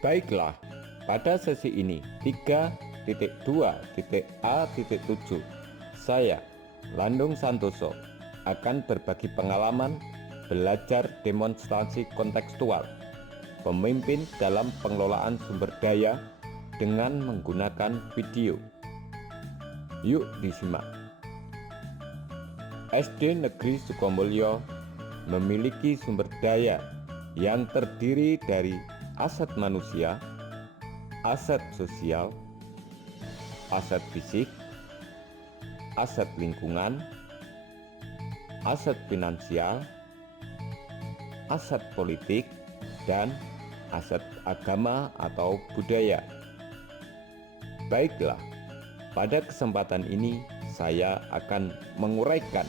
Baiklah, pada sesi ini 3.2.A.7 saya, Landung Santoso, akan berbagi pengalaman belajar demonstrasi kontekstual pemimpin dalam pengelolaan sumber daya dengan menggunakan video. Yuk disimak. SD Negeri Sukomulyo memiliki sumber daya yang terdiri dari aset manusia, aset sosial, aset fisik, aset lingkungan, aset finansial, aset politik, dan aset agama atau budaya. Baiklah, pada kesempatan ini saya akan menguraikan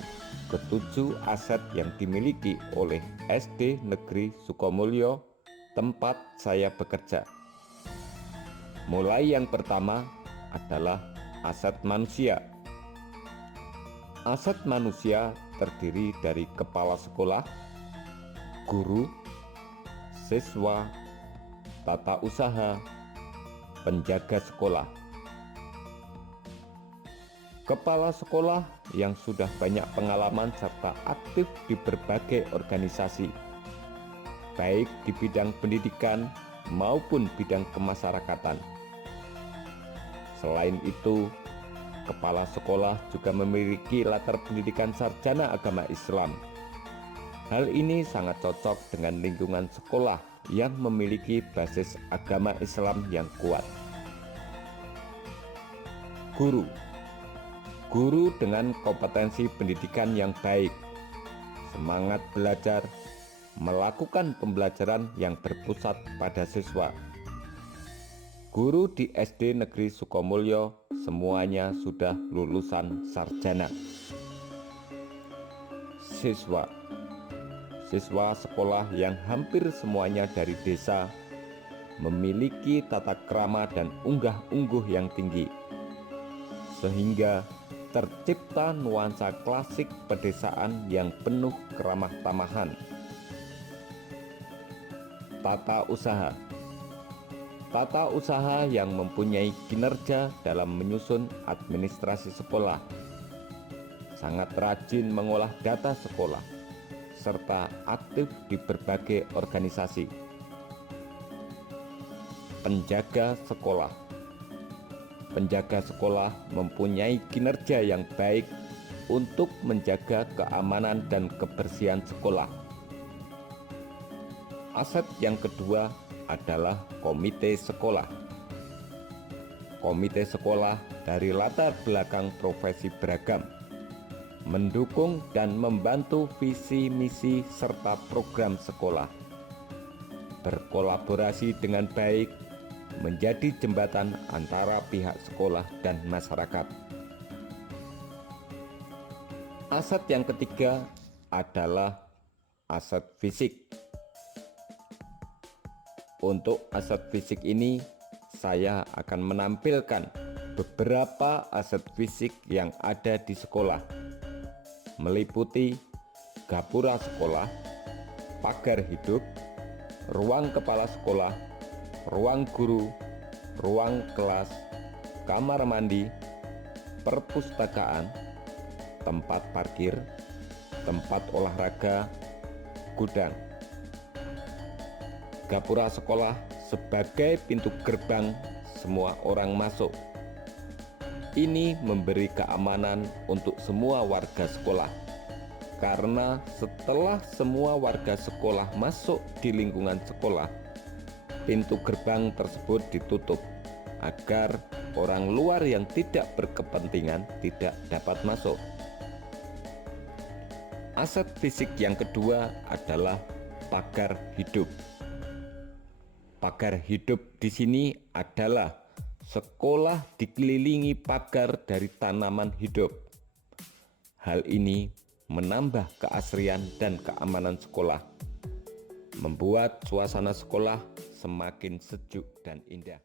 ketujuh aset yang dimiliki oleh SD Negeri Sukomulyo tempat saya bekerja. Mulai yang pertama adalah aset manusia. Aset manusia terdiri dari kepala sekolah, guru, siswa, tata usaha, penjaga sekolah. Kepala sekolah yang sudah banyak pengalaman serta aktif di berbagai organisasi, baik di bidang pendidikan maupun bidang kemasyarakatan. Selain itu, kepala sekolah juga memiliki latar pendidikan sarjana agama Islam. Hal ini sangat cocok dengan lingkungan sekolah yang memiliki basis agama Islam yang kuat. Guru dengan kompetensi pendidikan yang baik, semangat belajar, melakukan pembelajaran yang berpusat pada siswa. Guru di SD Negeri Sukomulyo semuanya sudah lulusan sarjana. Siswa sekolah yang hampir semuanya dari desa memiliki tata krama dan unggah-ungguh yang tinggi, sehingga tercipta nuansa klasik pedesaan yang penuh keramah tamahan. Tata usaha yang mempunyai kinerja dalam menyusun administrasi sekolah, sangat rajin mengolah data sekolah, serta aktif di berbagai organisasi. Penjaga sekolah mempunyai kinerja yang baik untuk menjaga keamanan dan kebersihan sekolah. Aset yang kedua adalah komite sekolah. Komite sekolah dari latar belakang profesi beragam, mendukung dan membantu visi misi serta program sekolah, berkolaborasi dengan baik, menjadi jembatan antara pihak sekolah dan masyarakat. Aset yang ketiga adalah aset fisik. Untuk aset fisik ini, saya akan menampilkan beberapa aset fisik yang ada di sekolah, meliputi gapura sekolah, pagar hidup, ruang kepala sekolah, ruang guru, ruang kelas, kamar mandi, perpustakaan, tempat parkir, tempat olahraga, gudang. Gapura sekolah sebagai pintu gerbang semua orang masuk. Ini memberi keamanan untuk semua warga sekolah, karena setelah semua warga sekolah masuk di lingkungan sekolah, pintu gerbang tersebut ditutup agar orang luar yang tidak berkepentingan tidak dapat masuk. Aset fisik yang kedua adalah pagar hidup. Pagar hidup di sini adalah sekolah dikelilingi pagar dari tanaman hidup. Hal ini menambah keasrian dan keamanan sekolah, membuat suasana sekolah semakin sejuk dan indah.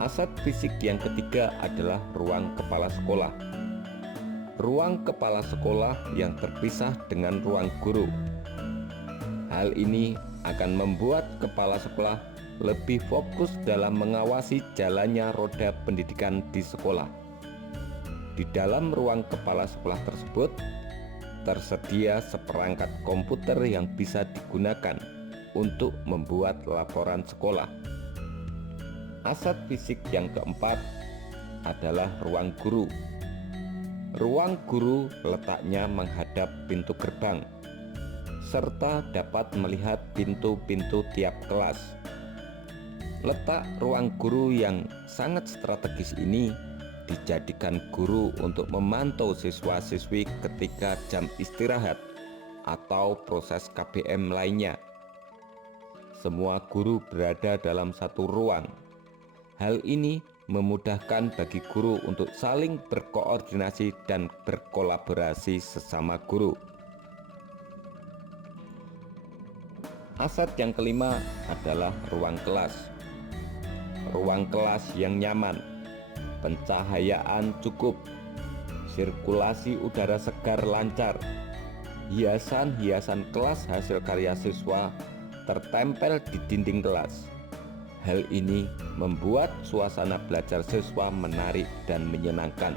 Aset fisik yang ketiga adalah ruang kepala sekolah. Ruang kepala sekolah yang terpisah dengan ruang guru. Hal ini akan membuat kepala sekolah lebih fokus dalam mengawasi jalannya roda pendidikan di sekolah. Di dalam ruang kepala sekolah tersebut tersedia seperangkat komputer yang bisa digunakan untuk membuat laporan sekolah. Aset fisik yang keempat adalah ruang guru. Ruang guru letaknya menghadap pintu gerbang, serta dapat melihat pintu-pintu tiap kelas. Letak ruang guru yang sangat strategis ini dijadikan guru untuk memantau siswa-siswi ketika jam istirahat atau proses KBM lainnya. Semua guru berada dalam satu ruang. Hal ini memudahkan bagi guru untuk saling berkoordinasi dan berkolaborasi sesama guru. Aset yang kelima adalah ruang kelas. Ruang kelas yang nyaman, pencahayaan cukup, sirkulasi udara segar lancar, hiasan-hiasan kelas hasil karya siswa tertempel di dinding kelas. Hal ini membuat suasana belajar siswa menarik dan menyenangkan.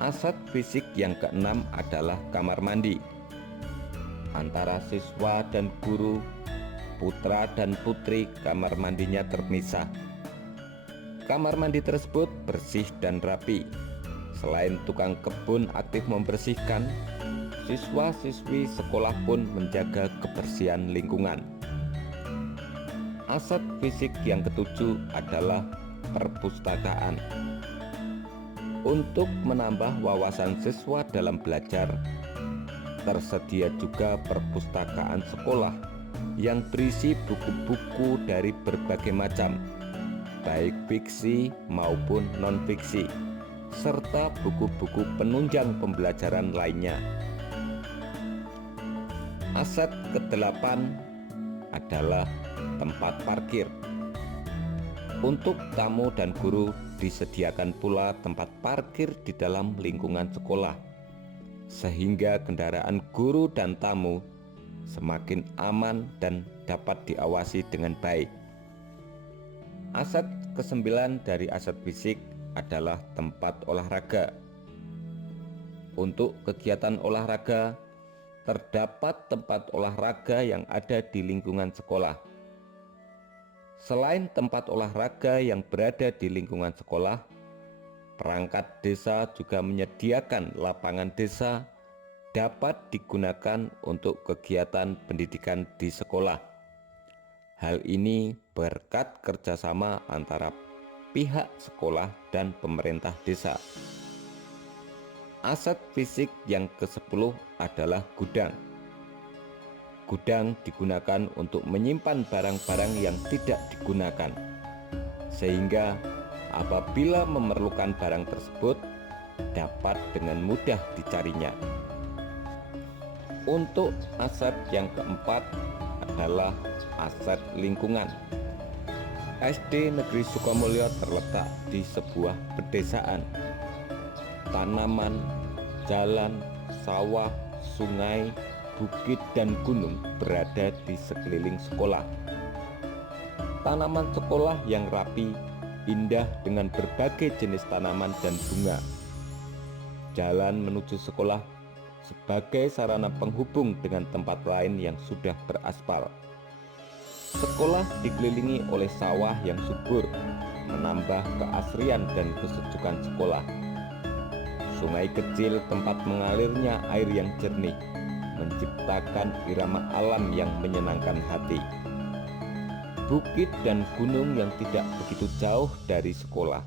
Aset fisik yang keenam adalah kamar mandi. Antara siswa dan guru, putra dan putri, kamar mandinya terpisah. Kamar mandi tersebut bersih dan rapi. Selain tukang kebun aktif membersihkan, siswa-siswi sekolah pun menjaga kebersihan lingkungan. Aset fisik yang ketujuh adalah perpustakaan. Untuk menambah wawasan siswa dalam belajar, tersedia juga perpustakaan sekolah yang berisi buku-buku dari berbagai macam, baik fiksi maupun non-fiksi, serta buku-buku penunjang pembelajaran lainnya. Aset ke-8 adalah tempat parkir. Untuk tamu dan guru disediakan pula tempat parkir di dalam lingkungan sekolah, sehingga kendaraan guru dan tamu semakin aman dan dapat diawasi dengan baik. Aset ke-9 dari aset fisik adalah tempat olahraga. Untuk kegiatan olahraga, terdapat tempat olahraga yang ada di lingkungan sekolah. Selain tempat olahraga yang berada di lingkungan sekolah, perangkat desa juga menyediakan lapangan desa dapat digunakan untuk kegiatan pendidikan di sekolah. Hal ini berkat kerjasama antara pihak sekolah dan pemerintah desa. Aset fisik yang ke-10 adalah gudang. Gudang digunakan untuk menyimpan barang-barang yang tidak digunakan, sehingga apabila memerlukan barang tersebut dapat dengan mudah dicarinya. Untuk aset yang keempat adalah aset lingkungan. SD Negeri Sukamulyo terletak di sebuah pedesaan. Tanaman, jalan, sawah, sungai, bukit, dan gunung berada di sekeliling sekolah. Tanaman sekolah yang rapi, indah dengan berbagai jenis tanaman dan bunga. Jalan menuju sekolah sebagai sarana penghubung dengan tempat lain yang sudah beraspal. Sekolah dikelilingi oleh sawah yang subur, menambah keasrian dan kesejukan sekolah. Sungai kecil tempat mengalirnya air yang jernih, menciptakan irama alam yang menyenangkan hati. Bukit dan gunung yang tidak begitu jauh dari sekolah,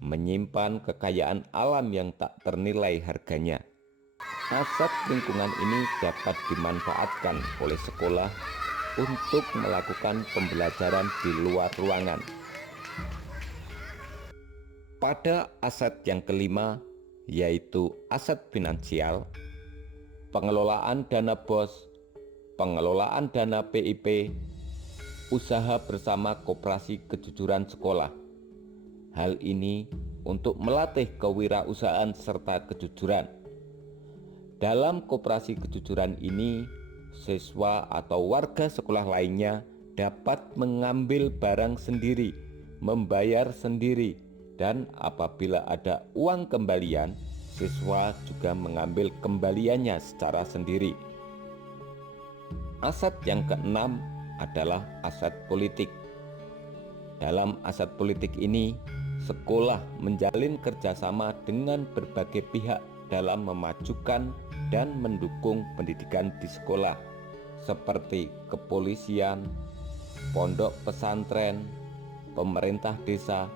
menyimpan kekayaan alam yang tak ternilai harganya. Aset lingkungan ini dapat dimanfaatkan oleh sekolah untuk melakukan pembelajaran di luar ruangan. Pada aset yang kelima, yaitu aset finansial, pengelolaan dana BOS, pengelolaan dana PIP, usaha bersama koperasi kejujuran sekolah. Hal ini untuk melatih kewirausahaan serta kejujuran. Dalam koperasi kejujuran ini, siswa atau warga sekolah lainnya dapat mengambil barang sendiri, membayar sendiri, dan apabila ada uang kembalian, siswa juga mengambil kembaliannya secara sendiri. Aset yang keenam adalah aset politik. Dalam aset politik ini, sekolah menjalin kerjasama dengan berbagai pihak dalam memajukan dan mendukung pendidikan di sekolah, seperti kepolisian, pondok pesantren, pemerintah desa,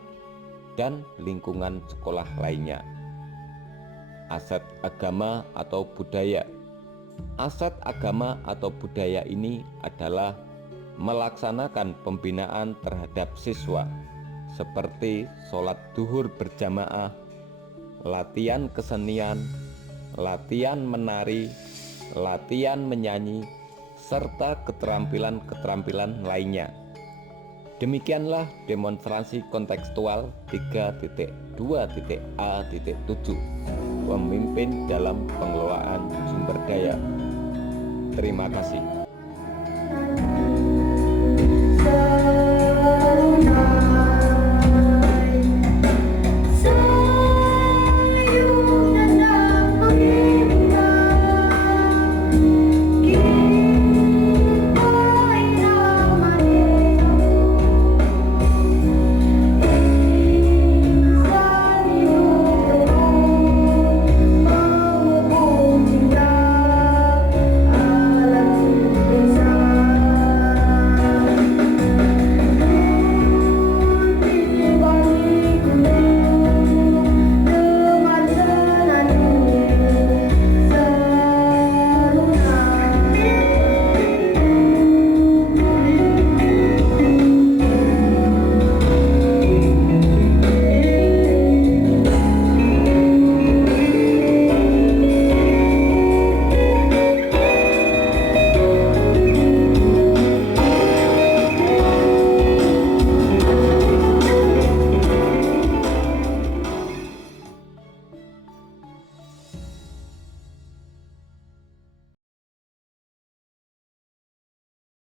dan lingkungan sekolah lainnya. Aset agama atau budaya. Aset agama atau budaya ini adalah melaksanakan pembinaan terhadap siswa seperti sholat duhur berjamaah, latihan kesenian, latihan menari, latihan menyanyi, serta keterampilan-keterampilan lainnya. Demikianlah demonstrasi kontekstual 3.2.A.7 pemimpin dalam pengelolaan sumber daya. Terima kasih.